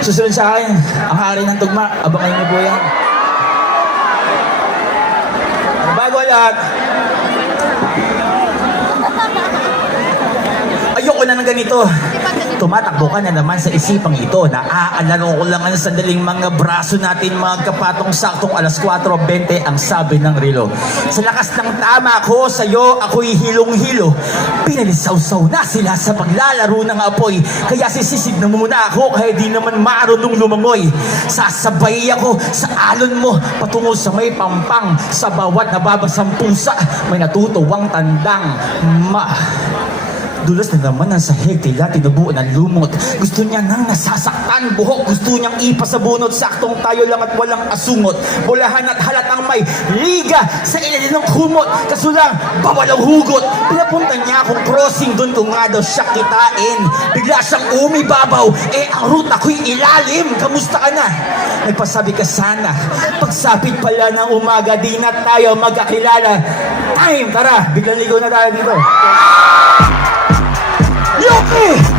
Susunod sa akin, ang hari ng tugma. Abangan niyo po yan. Bago lahat, ayoko na ng ganito. Tumatakbo ka na naman sa isipang ito na aalaro ko lang ang sandaling mga braso natin magkapatong saktong alas 4:20 ang sabi ng relo. Sa lakas ng tama ko sa'yo, ako'y hilong-hilo. Pinalisaw-saw na sila sa paglalaro ng apoy. Kaya sisisig na muna ako kaya di naman marunong lumangoy. Sasabay ako sa alon mo patungo sa may pampang. Sa bawat nababasang pusa may natutuwang tandang dulas na naman ang sahig, tila tinubuan ng lumot. Gusto niya nang nasasaktan buhok, gusto niyang ipasabunot. Saktong tayo lang at walang asungot. Bulahan at halatang may liga sa ilalim ng kumot. Kaso lang, bawal ang hugot. Pinapunta niya akong crossing, doon ko nga daw siya kitain. Bigla siyang umibabaw, ang ruta ko'y ilalim. Kamusta ka na? Nagpasabi ka sana. Pagsapit pala ng umaga, di na tayo magkakilala. Time, tara, biglang ligaw na tayo dito. Yuki!